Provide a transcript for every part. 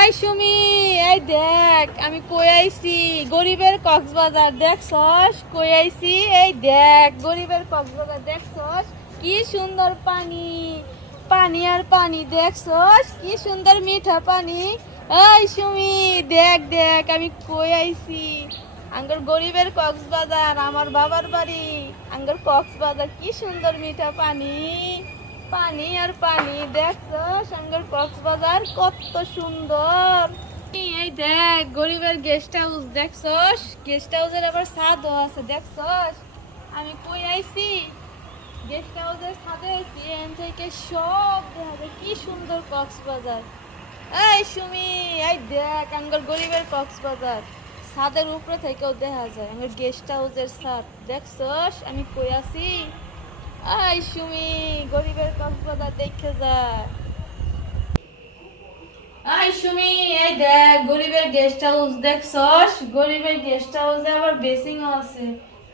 এই সুমি, এই দেখ আমি কই আইছি গরিবের কক্সবাজার। দেখছস কই আইছি? এই দেখ গরিবের কক্সবাজার। দেখছস কি সুন্দর পানি, পানি আর পানি। দেখছস কি সুন্দর মিঠা পানি। এই সুমি, দেখ দেখ আমি কই আইছি। আঙ্গর গরিবের কক্সবাজার, আমার বাবার বাড়ি। আঙ্গর কক্সবাজার কি সুন্দর মিঠা পানি, পানি আর পানি। দেখছস আঙ্গর কক্সবাজার কত সুন্দর। এই দেখ গরিবের গেস্ট হাউস। দেখছস গেস্ট হাউসের আবার ছাদও আছে। দেখছস আমি কই আইছি? গেস্ট হাউসের ছাদে আইছি। এখান থেকে সব দেখা যায় কি সুন্দর কক্সবাজার। এই সুমি, এই দেখ আঙ্গর গরিবের কক্সবাজার। ছাদের উপরে থেকেও দেখা যায় আঙ্গর গেস্ট হাউসের ছাদ। দেখছস আমি কই আছি? এই সুমি, গরিবের কক্সবাজার দেখে যা। এই সুমি, এই দেখ গরিবের গেস্ট হাউস। দেখছস গরিবের গেস্ট হাউসে আবার বেসিংও আছে।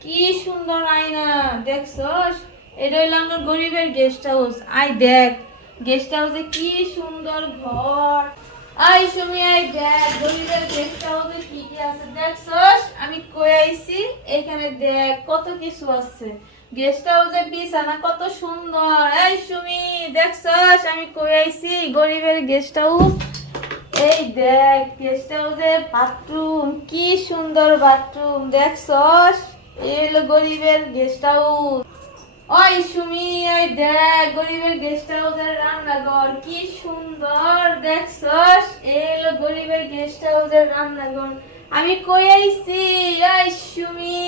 কি সুন্দর আয়না। দেখছস এটা হইলো আমার গরিবের গেস্ট হাউস। আই দেখ গেস্ট হাউসে কি সুন্দর ঘর। আই সুমি, এই দেখ গরিবের গেস্ট হাউসে কি কি আছে। দেখছস আমি কই আইছি? এখানে দেখ কত কিছু আছে। গেস্ট হাউসে বিছানা কত সুন্দর। এই সুমি, দেখছস আমি কই আইছি? গরিবের গেস্ট হাউস। এই দেখ গেস্ট হাউসে বাথরুম, কি সুন্দর বাথরুম। দেখছস এলো গরিবের গেস্ট হাউস। ওই সুমি, এই দেখ গরিবের গেস্ট হাউসের রান্নাঘর কি সুন্দর। দেখছস এলো গরিবের গেস্ট হাউসের রান্নাঘর। আমি কই আইছি? এই সুমি।